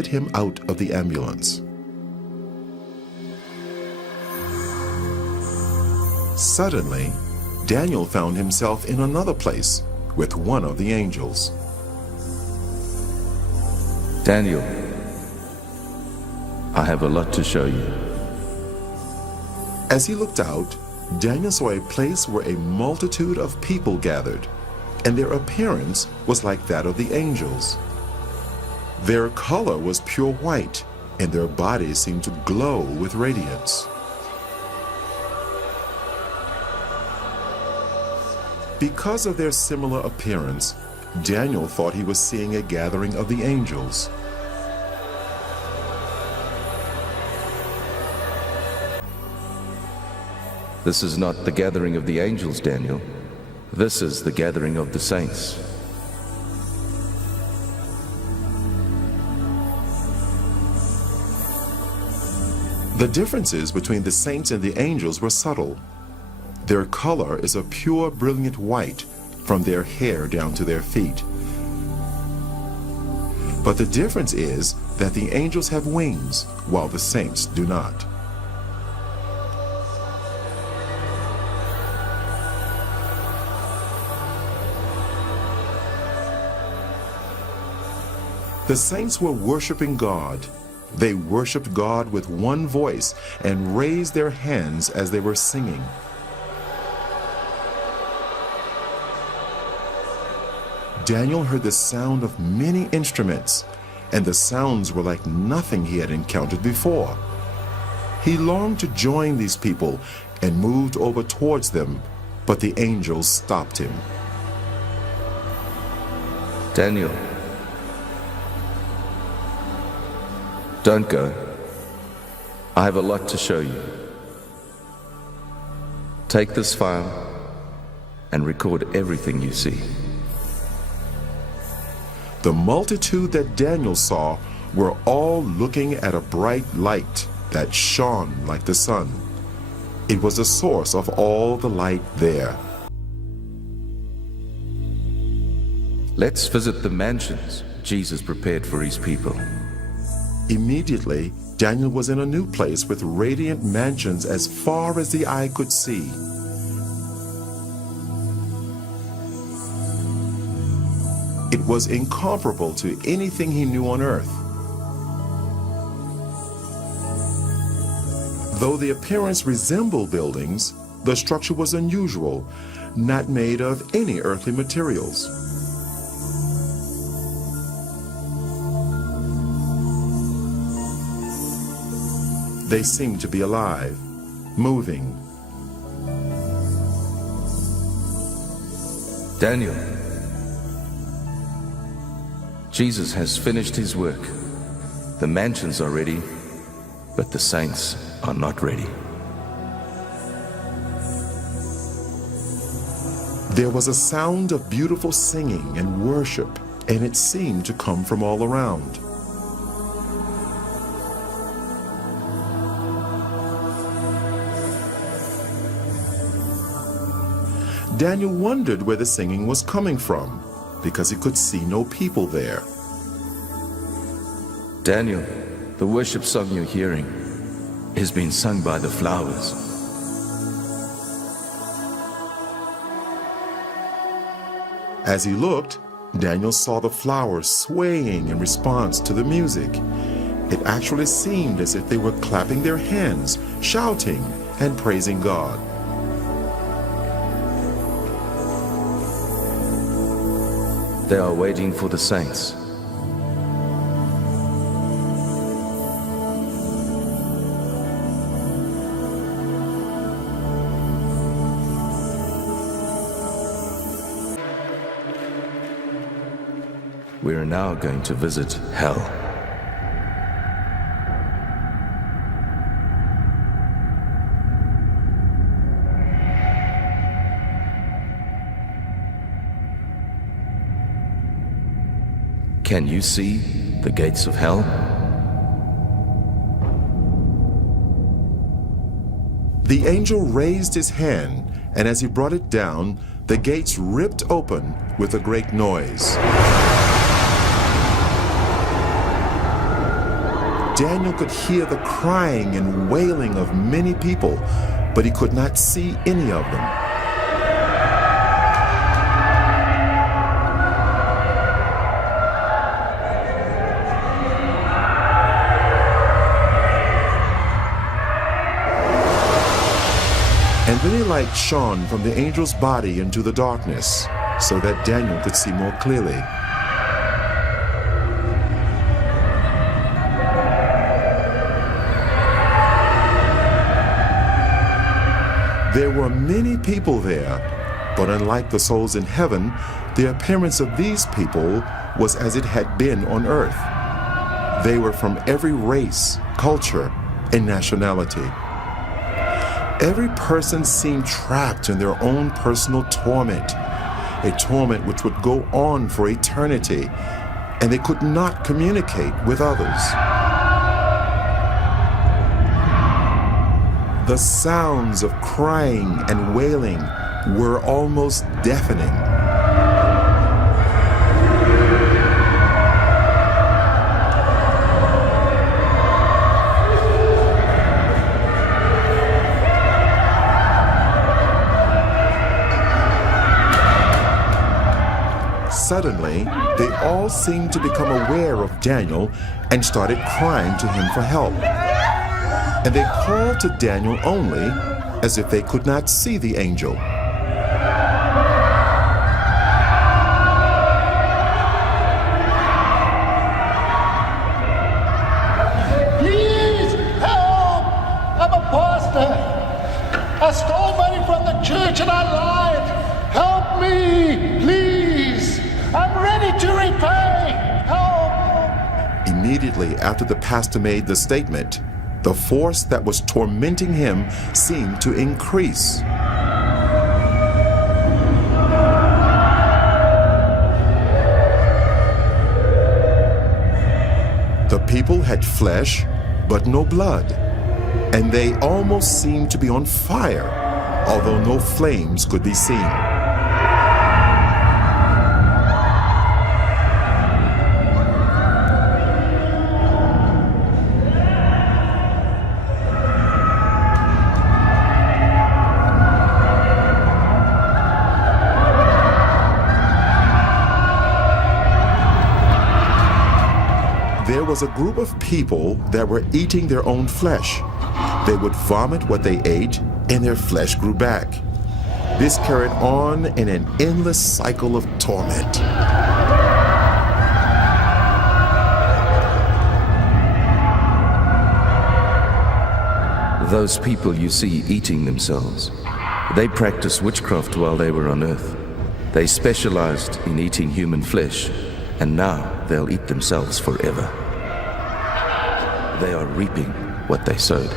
him out of the ambulance. Suddenly, Daniel found himself in another place with one of the angels. Daniel, I have a lot to show you. As he looked out, Daniel saw a place where a multitude of people gathered, and their appearance was like that of the angels. Their color was pure white, and their bodies seemed to glow with radiance. Because of their similar appearance, Daniel thought he was seeing a gathering of the angels. This is not the gathering of the angels, Daniel. This is the gathering of the saints. The differences between the saints and the angels were subtle. Their color is a pure, brilliant white from their hair down to their feet. But the difference is that the angels have wings, while the saints do not. The saints were worshiping God. They worshiped God with one voice and raised their hands as they were singing. Daniel heard the sound of many instruments, and the sounds were like nothing he had encountered before. He longed to join these people and moved over towards them, but the angels stopped him. Daniel, don't go. I have a lot to show you. Take this file and record everything you see. The multitude that Daniel saw were all looking at a bright light that shone like the sun. It was the source of all the light there. Let's visit the mansions Jesus prepared for his people. Immediately, Daniel was in a new place with radiant mansions as far as the eye could see. It was incomparable to anything he knew on earth. Though the appearance resembled buildings, the structure was unusual, not made of any earthly materials. They seemed to be alive, moving. Daniel, Jesus has finished his work. The mansions are ready, but the saints are not ready. There was a sound of beautiful singing and worship, and it seemed to come from all around. Daniel wondered where the singing was coming from, because he could see no people there. Daniel, the worship song you're hearing is being sung by the flowers. As he looked, Daniel saw the flowers swaying in response to the music. It actually seemed as if they were clapping their hands, shouting, and praising God. They are waiting for the saints. We are now going to visit hell. Can you see the gates of hell? The angel raised his hand, and as he brought it down, the gates ripped open with a great noise. Daniel could hear the crying and wailing of many people, but he could not see any of them. And then a light shone from the angel's body into the darkness, so that Daniel could see more clearly. There were many people there, but unlike the souls in heaven, the appearance of these people was as it had been on earth. They were from every race, culture, and nationality. Every person seemed trapped in their own personal torment, a torment which would go on for eternity, and they could not communicate with others. The sounds of crying and wailing were almost deafening. Suddenly, they all seemed to become aware of Daniel and started crying to him for help. And they called to Daniel only as if they could not see the angel. Please help! I'm a pastor. I stole money from the church and I lied. Help me, please. I'm ready to repay. Help! Immediately after the pastor made the statement, the force that was tormenting him seemed to increase. The people had flesh, but no blood, and they almost seemed to be on fire, although no flames could be seen. There was a group of people that were eating their own flesh. They would vomit what they ate, and their flesh grew back. This carried on in an endless cycle of torment. Those people you see eating themselves, they practiced witchcraft while they were on earth. They specialized in eating human flesh, and now they'll eat themselves forever. They are reaping what they sowed.